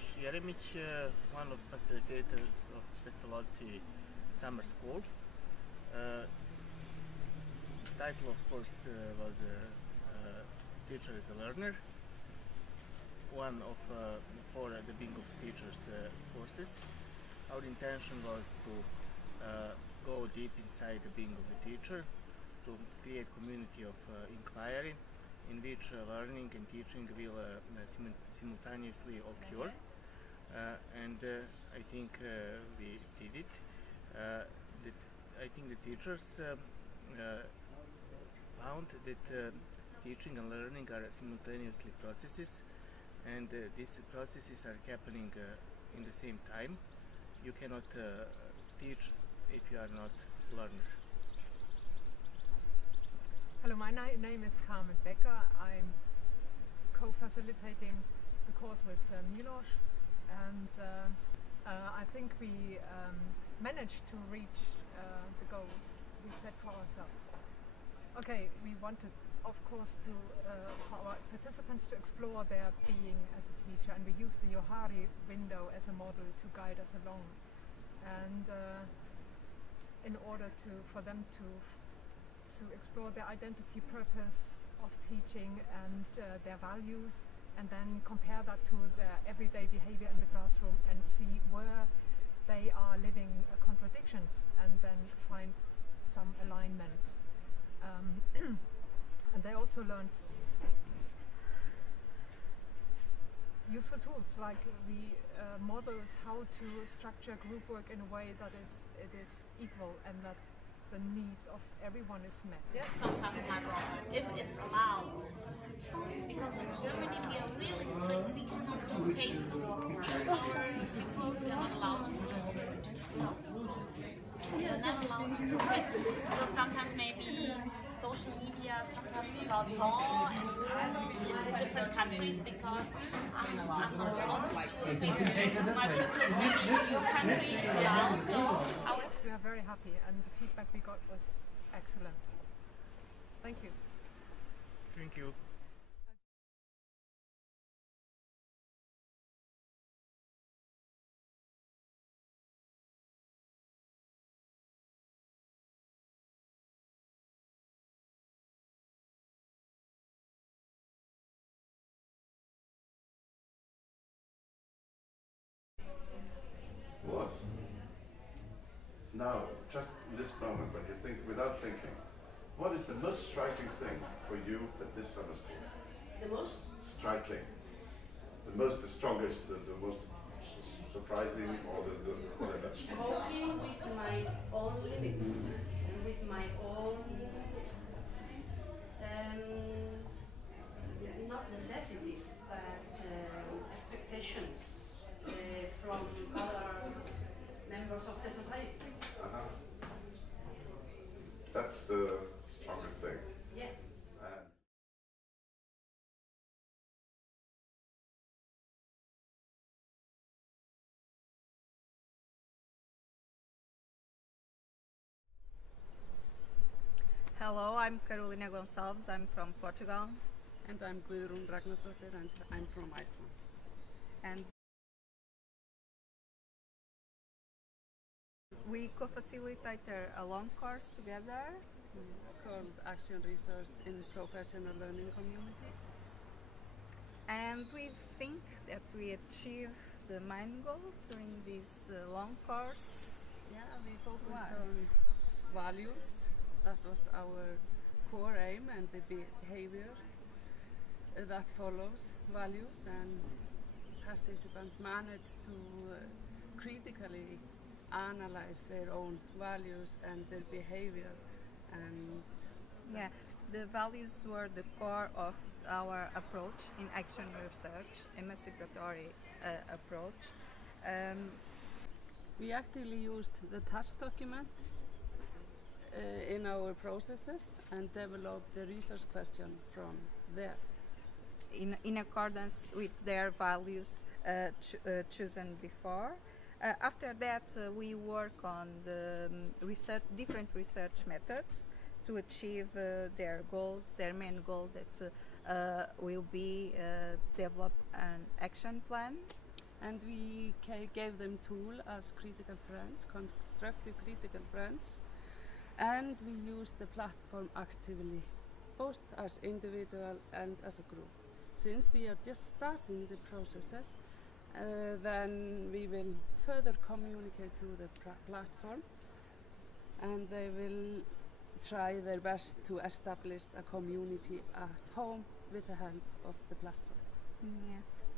Miloš Jeremić, one of facilitators of Pestalozzi Summer School. The title, of course, was Teacher as a Learner, one of for the Being of Teachers courses. Our intention was to go deep inside the being of a teacher, to create community of inquiry in which learning and teaching will simultaneously occur. And I think we did it. I think the teachers found that teaching and learning are simultaneously processes, and these processes are happening in the same time. You cannot teach if you are not learner. Hello, my name is Carmen Becker. I'm co-facilitating the course with Miloš, and I think we managed to reach the goals we set for ourselves. Okay, we wanted, of course, for our participants to explore their being as a teacher, and we used the Johari window as a model to guide us along. And in order for them to explore their identity, purpose of teaching, and their values, and then compare that to their everyday behavior in the classroom and see where they are living contradictions, and then find some alignments. And they also learned useful tools, like we modeled how to structure group work in a way that it is equal and that the needs of everyone is met. Yes, sometimes my problem, if it's allowed, because in Germany we are really strict. We cannot do Facebook. People we are not allowed to do. No. We are not allowed to do Facebook. So sometimes maybe social media, sometimes about law and rules in the different countries, because I'm not allowed to do Facebook. My people in your country it's allowed. So we are very happy, and the feedback we got was excellent. Thank you. Thank you. What? Now, just in this moment, when you think without thinking, what is the most striking thing for you at this summer school? The most? Striking. The strongest, the most surprising, or the whatever. Coping with my own limits and with my own, not necessities, but expectations from other members of the society. That's the strongest thing. Yeah. Hello, I'm Carolina Gonçalves, I'm from Portugal. And I'm Guðrún Ragnarsdóttir, and I'm from Iceland. And we co-facilitate a long course together called Action Research in Professional Learning Communities. And we think that we achieve the main goals during this long course. Yeah, we focused on values. That was our core aim, and the behavior that follows values, and participants managed to critically analyze their own values and their behavior. And yeah, the values were the core of our approach in action research, investigatory approach. We actively used the task document in our processes and developed the research question from there. In accordance with their values chosen before. After that, we work on the different research methods to achieve their goals. Their main goal that will be develop an action plan and we gave them tool as critical friends, constructive critical friends, and we used the platform actively, both as individual and as a group. Since we are just starting the processes, then we will further communicate through the platform, and they will try their best to establish a community at home with the help of the platform. Yes.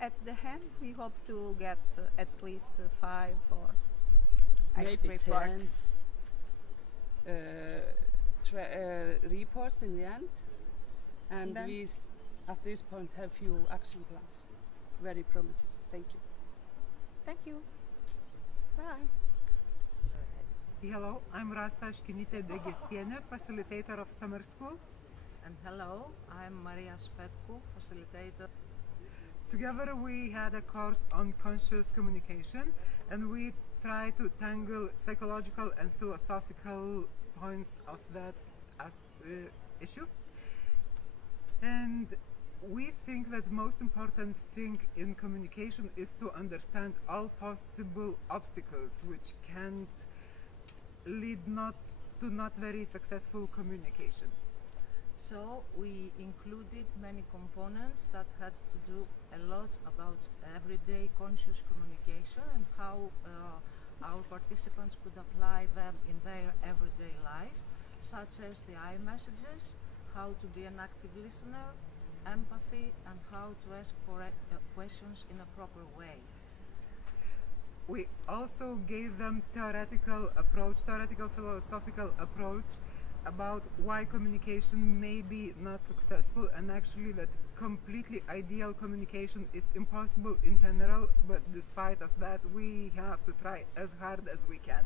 At the end, we hope to get at least 5 or 8 Maybe reports. 10 reports in the end, and Then we at this point have few action plans. Very promising. Thank you. thank you. Bye. Hello, I'm Rasa Shkinite Degesiene, facilitator of summer school. And hello, I'm Maria Svetku, facilitator. Together we had a course on conscious communication, and we try to tangle psychological and philosophical points of that issue. And we think that the most important thing in communication is to understand all possible obstacles which can lead to not very successful communication. So we included many components that had to do a lot about everyday conscious communication and how our participants could apply them in their everyday life, such as the I messages, how to be an active listener, empathy, and how to ask for questions in a proper way. We also gave them theoretical philosophical approach about why communication may be not successful, and actually that completely ideal communication is impossible in general, but despite of that we have to try as hard as we can.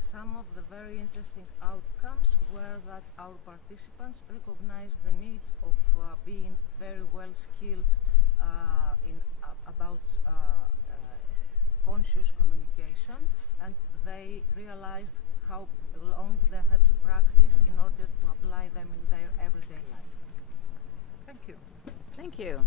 Some of the very interesting outcomes were that our participants recognized the need of being very well skilled about conscious communication, and they realized how long they have to practice in order to apply them in their everyday life. Thank you. Thank you.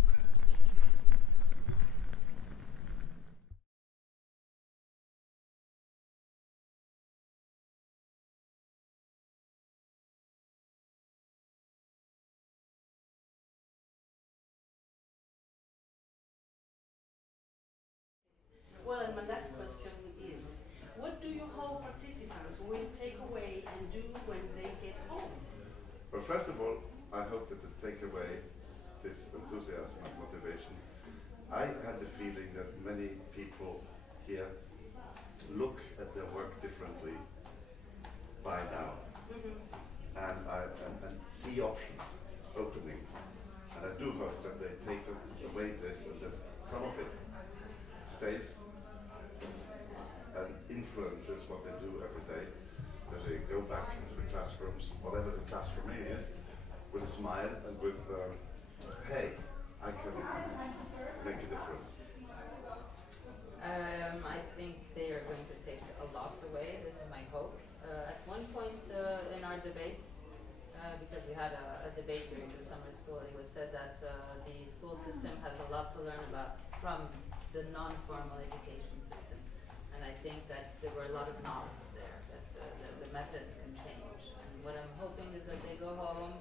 Well, and my last question is, what do you hope participants will take away and do when they get home? Well, first of all, I hope that the takeaway, this enthusiasm and motivation, I had the feeling that many people here look at their work differently by now, and see options, openings. And I do hope that they take away this and that some of it stays and influences what they do every day, that they go back into the classrooms, whatever the classroom is, with a smile and with, hey, I can make a difference. I think they are going to take a lot away. This is my hope. At one point in our debate, because we had a debate during the summer school, it was said that the school system has a lot to learn about from the non-formal education system. And I think that there were a lot of nods there, that the methods can change. And what I'm hoping is that they go home.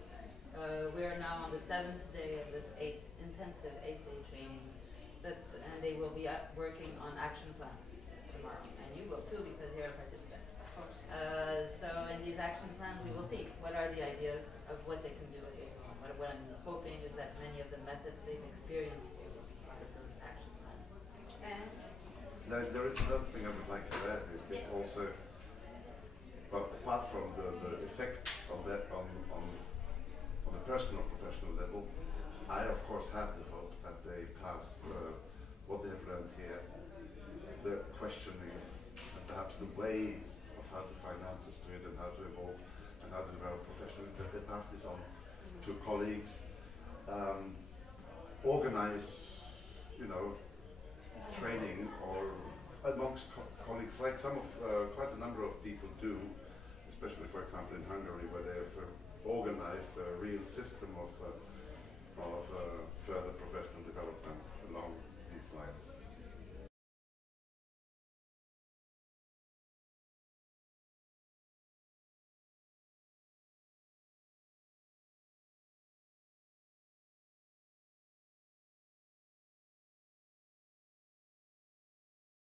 We are now on the 7th day of this intensive 8-day training, and they will be working on action plans tomorrow. And you will too, because you're a participant. Of course. So in these action plans, we will see what are the ideas of what they can do at home. What I'm hoping is that many of the methods they've experienced will be part of those action plans. And There is another thing I would like to add. It's also, well, apart from the effect of that on a personal, professional level, I of course have the hope that they pass what they have learned here, the questionings, and perhaps the ways of how to find answers to it and how to evolve and how to develop professionally, that they pass this on to colleagues, organize, training or amongst colleagues, like quite a number of people do, especially for example in Hungary, where they have organized a real system of further professional development along